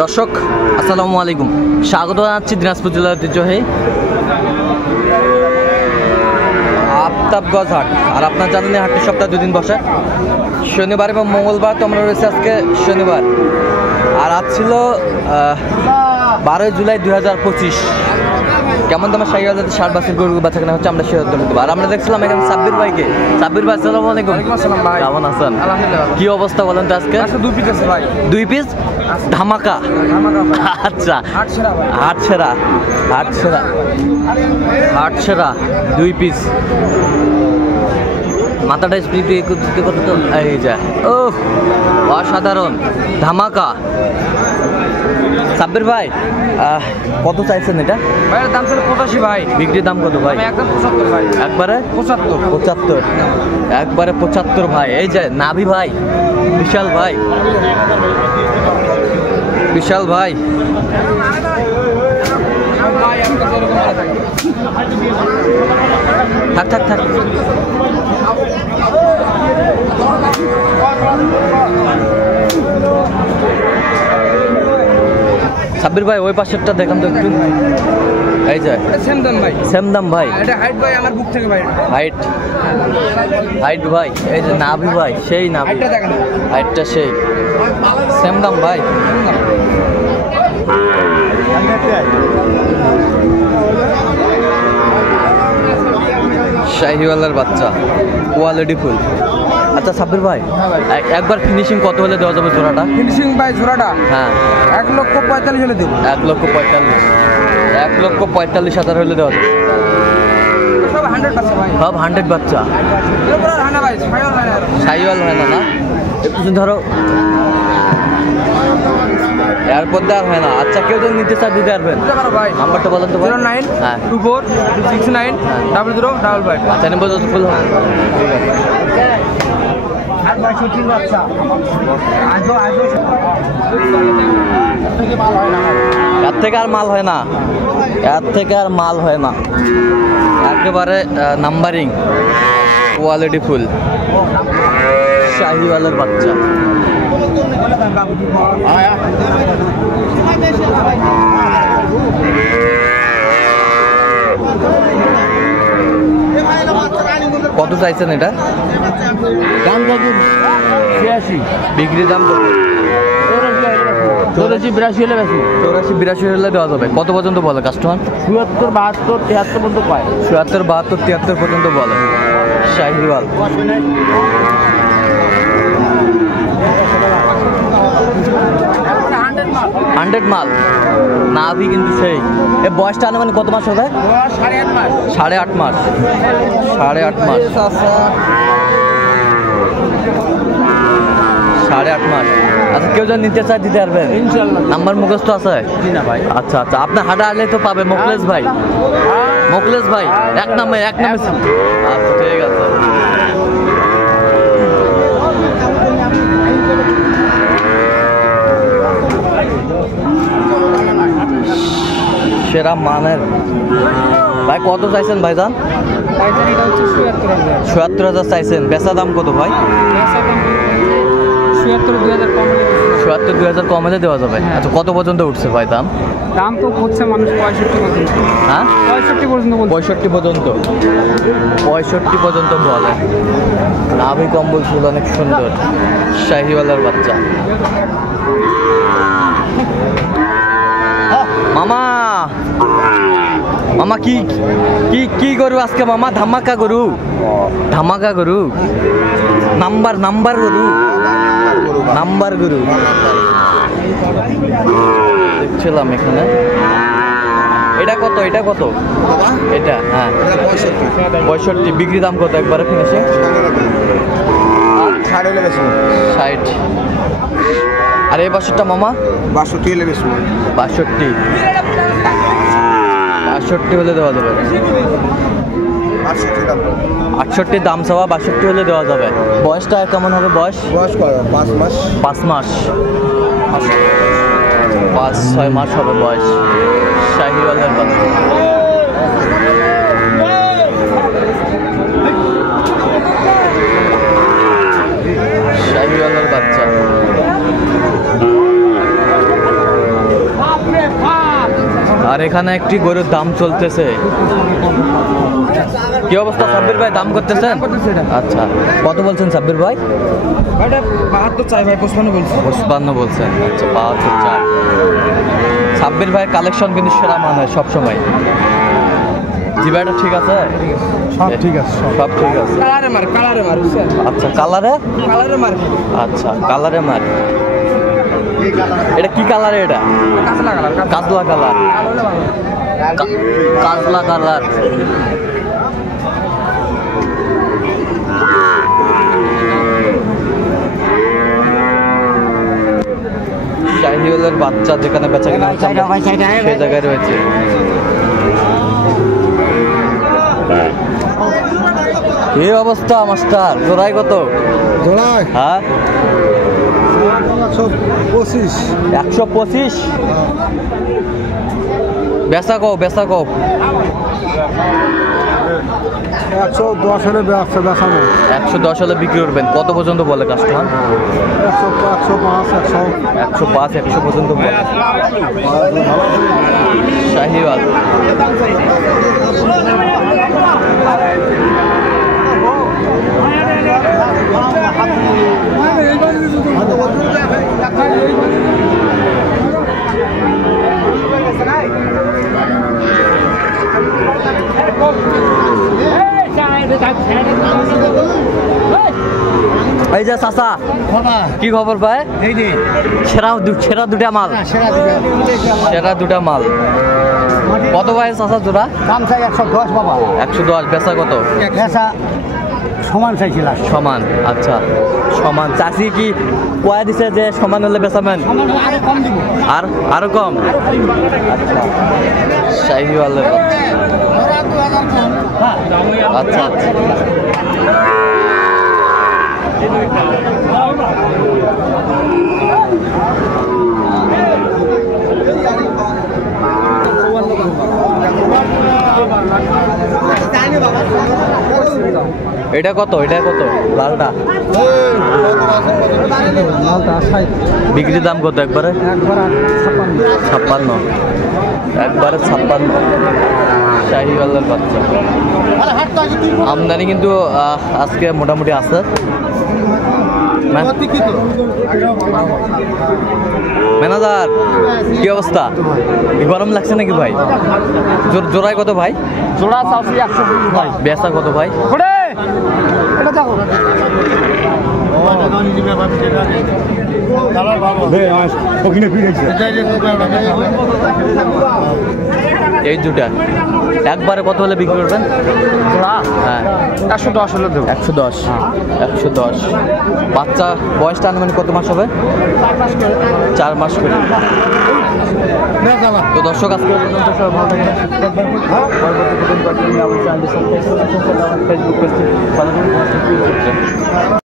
দর্শক আসসালামু আলাইকুম, স্বাগত জানাচ্ছি দিনাজপুর জেলার ঐতিহ্যবাহী আফতাবগঞ্জ হাট। আর আপনার জানেন হাটটি সপ্তাহে 2 দিন বসে, শনিবার এবং মঙ্গলবার। তো আমরা রয়েছে আজকে শনিবার, আর আজ ছিল 12 জুলাই 2025। কেমন দামে শাহিওয়াল জাতের 60 বাছুর গরু বাচ্চা কেনা হচ্ছে আমরা শেয়ার দেবো। আর আমরা দেখছিলাম এখানে সাব্বির ভাইকে। সাব্বির ভাই আসসালামু আলাইকুম। কেমন আছেন? কি অবস্থা বলেন তো আজকে? 2 পিস আছে ভাই। 2 পিস ধামাকা। আচ্ছা, হাট সেরা 2 পিস। মাথাটা স্প্লিট করতে তো এই যায়। ও অসাধারণ ধামাকা। সাব্বির ভাই কত চাইছেন এটা? ভাইয়ের দাম ছিল 85 ভাই। বিক্রির দাম কত ভাই? একদম 75 ভাই। একবারে 75 একবারে 75 ভাই। এই যে নাভি ভাই, বিশাল ভাই, বিশাল ভাই। থাক সাব্বির ভাই ওই পাশেরটা দেখান তো একটু। এই যে সেম দাম ভাই। এটা হাইট ভাই, আমার বুক থেকে ভাই। হাইট ভাই। এই যে নাভি ভাই, সেই নাভি। হাইটটা দেখেন, হাইটটা সেই সেম দাম ভাই। শাহিওয়ালের বাচ্চা, কোয়ালিটি ফুল। আচ্ছা সাব্বির ভাই, একবার ফিনিশিং কত হলে দেওয়া যাবে জোড়াটা? ফিনিশিং ভাই জোড়াটা হ্যাঁ 1,45,000 হলে দেব। 1,45,000 হলে দেওয়া যাবে। সব 100 বাচ্চা ভাই, সব 100 বাচ্চা। এরপর আর হয় না ভাই, শাহিওয়াল হয় না। একটু ধরো এরপর আর হয় না। আচ্ছা, কেউ যদি নিতে চায় দিতে পারবেন? ভাই নাম্বারটা বলেন তো। 0924690055। আচ্ছা নেব তো ফুল হবে। এর থেকে আর মাল হয় না, একেবারে নাম্বারিং, কোয়ালিটি ফুল শাহিওয়ালের বাচ্চা। কত চাইছেন এটা? দাম কত? 86। বিক্রির দাম কত? 84-82 হলে বেশি। 84-82 হলে দেওয়া যাবে। কত পর্যন্ত বলে কাস্টমার? 77-72-73 পর্যন্ত পায়। 77-72-73 পর্যন্ত বলে শাহিওয়াল। হান্ড্রেড মাল নাভি কিন্তু সেই। এ বয়সটা মানে কত মাস হবে? 8.5 মাস। 8.5 মাস। 8.5 মাস। 8.5 মাস। আচ্ছা, কেউ যদি নিতে চায় দিতে পারবেন ইনশাআল্লাহ। নাম্বার মুখস্থ আছে? না ভাই। আচ্ছা, আপনার হাটে আসলে তো পাবে মোকলেশ ভাই। এক নামে। আচ্ছা ঠিক আছে। সেরা মানের ভাই। কত চাইছেন ভাইজান? 77,000 চাইছেন। বেচা দাম কত ভাই? 77,000 কম হলে দেওয়া যাবে। আচ্ছা, কত পর্যন্ত উঠছে ভাই দাম? দাম তো হচ্ছে মানুষ 65 পর্যন্ত। হ্যাঁ 65 পর্যন্ত। 65 পর্যন্ত বলে। নাভি কম্বল ছিল অনেক সুন্দর, শাহিওয়ালের বাচ্চা। মামা কি গরু আজকে মামা? ধামাকা গরু নাম্বার গরু দেখছিলাম এখানে। এটা কত? এটা হ্যাঁ 65। বিক্রি দাম কত একবারে ফিনিশিং? 60। আর এই বাছুরটা মামা 62 হলে বেশি। 62 হলে দেওয়া যাবে। 68 দাম চাওয়া, 62 হলে দেওয়া যাবে। বয়সটা কেমন হবে? বয়স 5 মাস। 5 মাস 5-6 মাস হবে বয়স। শাহিওয়ালের বাচ্চা। শাহিওয়ালের বাচ্চা। আর এখানে একটি গরুর দাম চলতেছে। কি অবস্থা সাব্বির ভাই, দাম করতেছেন? আচ্ছা, কত বলছেন সাব্বির ভাই? এটা 72 চাই ভাই, 55 বলছি। 55 বলছেন। আচ্ছা, 72 চাই। সাব্বির ভাই কালেকশন কিন্তু সেরা মানে সবসময়। জিবাটা ঠিক আছে? সব ঠিক আছে, সব ঠিক আছে। কালারে মার বুঝছেন? আচ্ছা, কালারে মার। আচ্ছা, কালারে মার। এটা কি কালারে? এটা কাঁচলা colour. Kajla colour. Kajla colour. শাহিওয়ালের বাচ্চা যেখানে বেচা কিনা হচ্ছে সেই জায়গায় রয়েছে। কি অবস্থা মাস্টার, জোড়াই কত? জোড়ায় হ্যাঁ 125। 125। বেচা কও 110 হলে বেচানো। 110 হলে বিক্রি করবেন। কত পর্যন্ত বলে কাস্টমার? 105 100 পর্যন্ত বলে। শাহিওয়াল। এই যে চাচা, কি খবর ভাই? সেরা দুটা মাল। সেরা দুটা মাল কত ভাই চাচা জোড়া? দাম চাই 110 বাবা। 110। বেচা কত? বেচা সমান চাইছিলাম। সমান। আচ্ছা, সমান। চাষি কি কয়া দিছে যে সমান হলে বেচাবেন? আরো কম দিব। আরো কম। আচ্ছা, শাহিওয়ালের। আচ্ছা আচ্ছা। এটা কত? লালটা বিক্রির দাম কত? একবারে 56। একবারে 56। শাহিওয়ালের বাচ্চা। আমদানি কিন্তু আজকে মোটামুটি আছে। ম্যানেজার, কি অবস্থা? গরম লাগছে নাকি ভাই? জোড়ায় কত ভাই? জোড়া চাষি 120 ভাই। বেচা কত ভাই? এটা দেখো এই দুটা একবারে কত হলে বিক্রি করবেন? হ্যাঁ 110 হলে দেবো। 110। 110। বাচ্চা বয়সটা আনুমানিক কত মাস হবে? 4 মাস করে। তো দর্শক, আজকে পর্যন্ত সবাই ভালো থাকবেন, সুস্থ থাকবেন। পরবর্তী ভিডিও পাওয়ার জন্য আমাদের চ্যানেলটি সাবস্ক্রাইব করুন, ফেসবুক পেজটি ফলো করুন।